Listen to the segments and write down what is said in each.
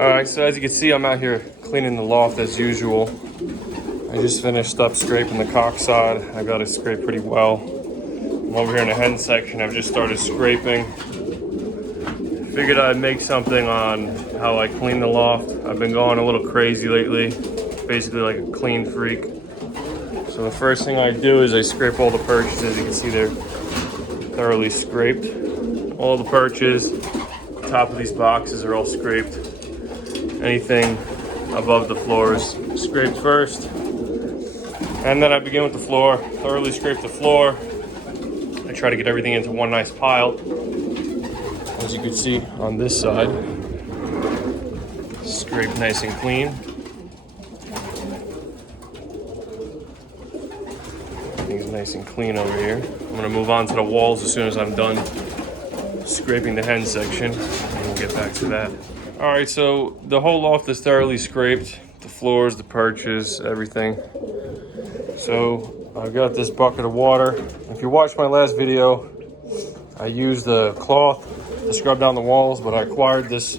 Alright, so as you can see, I'm out here cleaning the loft as usual. I just finished up scraping the caulk side. I got it scraped pretty well. I'm over here in the hen section. I've just started scraping. Figured I'd make something on how I clean the loft. I've been going a little crazy lately, basically like a clean freak. So the first thing I do is I scrape all the perches. As you can see, they're thoroughly scraped. All the perches, the top of these boxes are all scraped. Anything above the floor is scraped first. And then I begin with the floor, thoroughly scrape the floor. I try to get everything into one nice pile. As you can see on this side, scrape nice and clean. Everything's nice and clean over here. I'm gonna move on to the walls as soon as I'm done scraping the hen section, and we'll get back to that. All right, so the whole loft is thoroughly scraped. The floors, the perches, everything. So I've got this bucket of water. If you watched my last video, I used a cloth to scrub down the walls, but I acquired this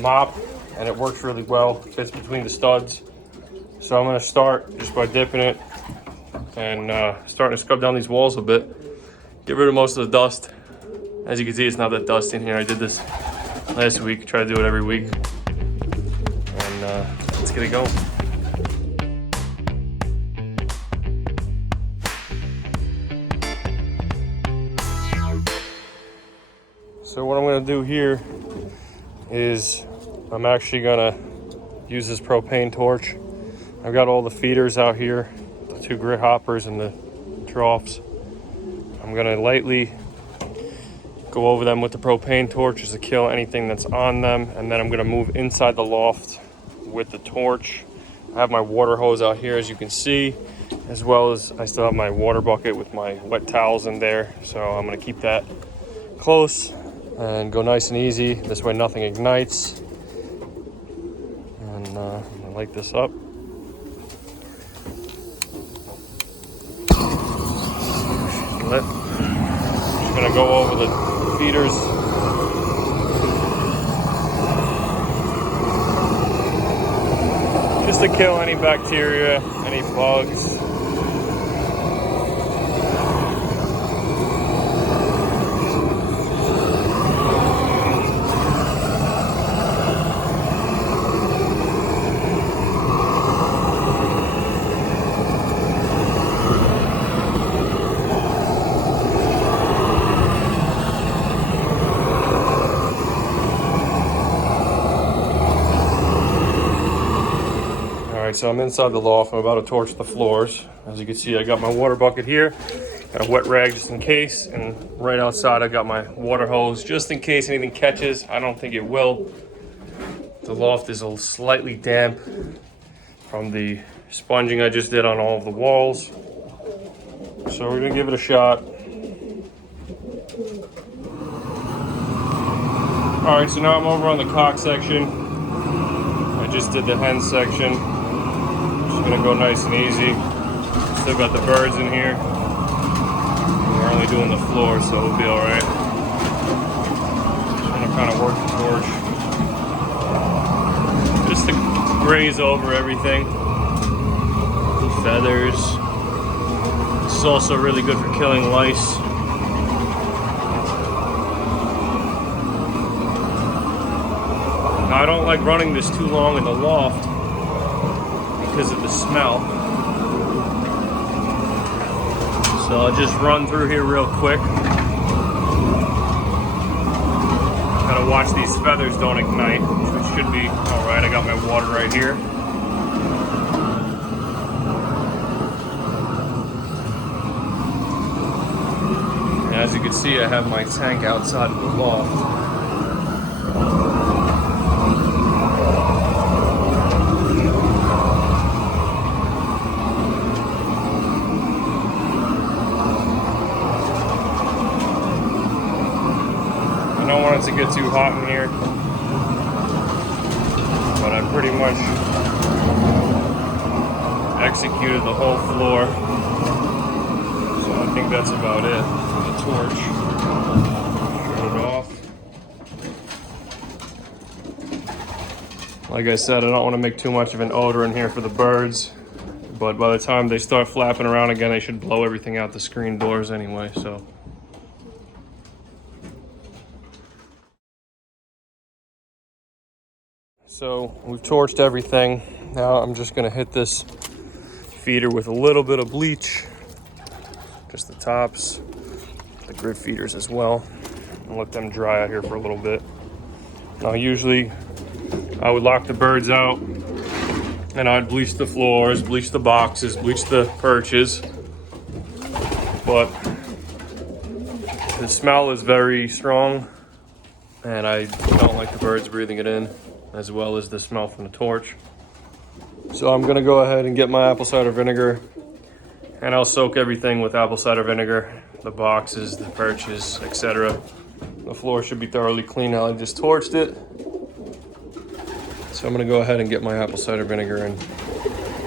mop and it works really well. It fits between the studs. So I'm gonna start just by dipping it and starting to scrub down these walls a bit. Get rid of most of the dust. As you can see, it's not that dusty in here. I did this last week, try to do it every week. And let's get it going. So what I'm gonna do here is I'm actually gonna use this propane torch. I've got all the feeders out here, the 2 grit hoppers and the troughs. I'm gonna lightly go over them with the propane torch just to kill anything that's on them, and then I'm gonna move inside the loft with the torch. I have my water hose out here, as you can see, as well as I still have my water bucket with my wet towels in there. So I'm gonna keep that close and go nice and easy. This way nothing ignites. And I'm gonna light this up. Just gonna go over the feeders. Just to kill any bacteria, any bugs. So I'm inside the loft. I'm about to torch the floors. As you can see, I got my water bucket here, got a wet rag just in case, and right outside I got my water hose just in case anything catches. I don't think it will. The loft is slightly damp from the sponging I just did on all of the walls. So we're gonna give it a shot. All right, so now I'm over on the caulk section. I just did the hen section. Gonna go nice and easy. Still got the birds in here. We're only doing the floor, so we'll be all right. Just gonna kind of work the torch just to graze over everything. The feathers. This is also really good for killing lice. Now, I don't like running this too long in the loft because of the smell. So I'll just run through here real quick. Gotta watch these feathers don't ignite, which should be all right. I got my water right here. And as you can see, I have my tank outside of the loft. I don't want it to get too hot in here, but I pretty much executed the whole floor, so I think that's about it for the torch. Turn it off. Like I said, I don't want to make too much of an odor in here for the birds, but by the time they start flapping around again, I should blow everything out the screen doors anyway, so. So we've torched everything. Now I'm just gonna hit this feeder with a little bit of bleach, just the tops, the grid feeders as well, and let them dry out here for a little bit. Now usually I would lock the birds out and I'd bleach the floors, bleach the boxes, bleach the perches, but the smell is very strong and I don't like the birds breathing it in, as well as the smell from the torch. So I'm gonna go ahead and get my apple cider vinegar and I'll soak everything with apple cider vinegar, the boxes, the perches, etc. The floor should be thoroughly clean now I just torched it. So I'm gonna go ahead and get my apple cider vinegar and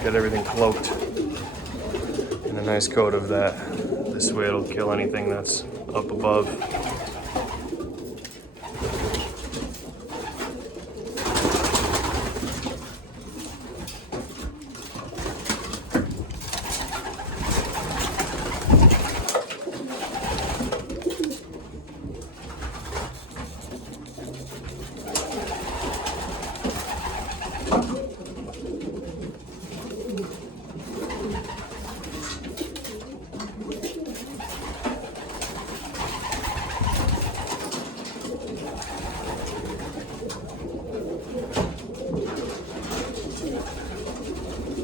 get everything cloaked in a nice coat of that. This way it'll kill anything that's up above.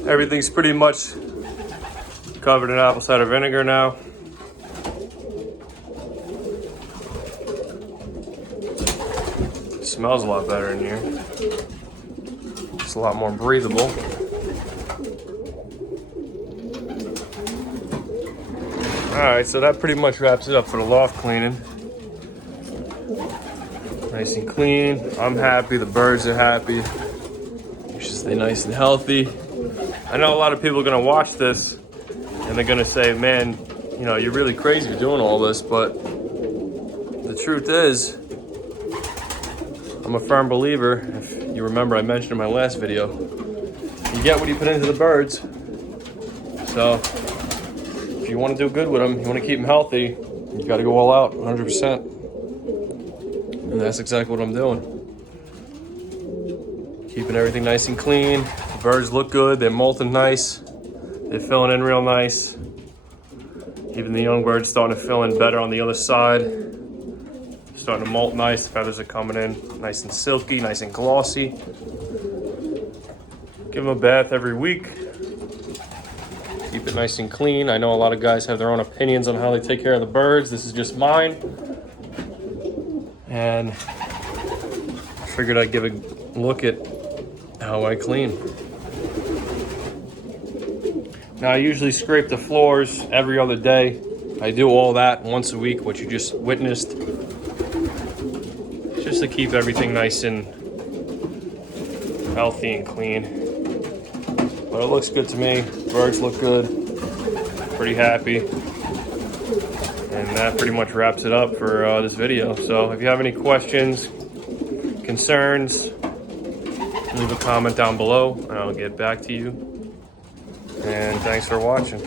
Everything's pretty much covered in apple cider vinegar now. It smells a lot better in here. It's a lot more breathable. Alright, so that pretty much wraps it up for the loft cleaning. Nice and clean. I'm happy, the birds are happy. You should stay nice and healthy. I know a lot of people are gonna watch this and they're gonna say, man, you know, you're really crazy for doing all this, but the truth is, I'm a firm believer. If you remember, I mentioned in my last video, you get what you put into the birds. So if you wanna do good with them, you wanna keep them healthy, you gotta go all out, 100%. And that's exactly what I'm doing. Keeping everything nice and clean. Birds look good, they're molting nice, they're filling in real nice. Even the young birds starting to fill in better on the other side. Starting to molt nice, the feathers are coming in nice and silky, nice and glossy. Give them a bath every week. Keep it nice and clean. I know a lot of guys have their own opinions on how they take care of the birds. This is just mine. And I figured I'd give a look at how I clean. Now I usually scrape the floors every other day. I do all that once a week, what you just witnessed. Just to keep everything nice and healthy and clean. But it looks good to me. Birds look good. Pretty happy. And that pretty much wraps it up for this video. So if you have any questions, concerns, leave a comment down below and I'll get back to you. And thanks for watching.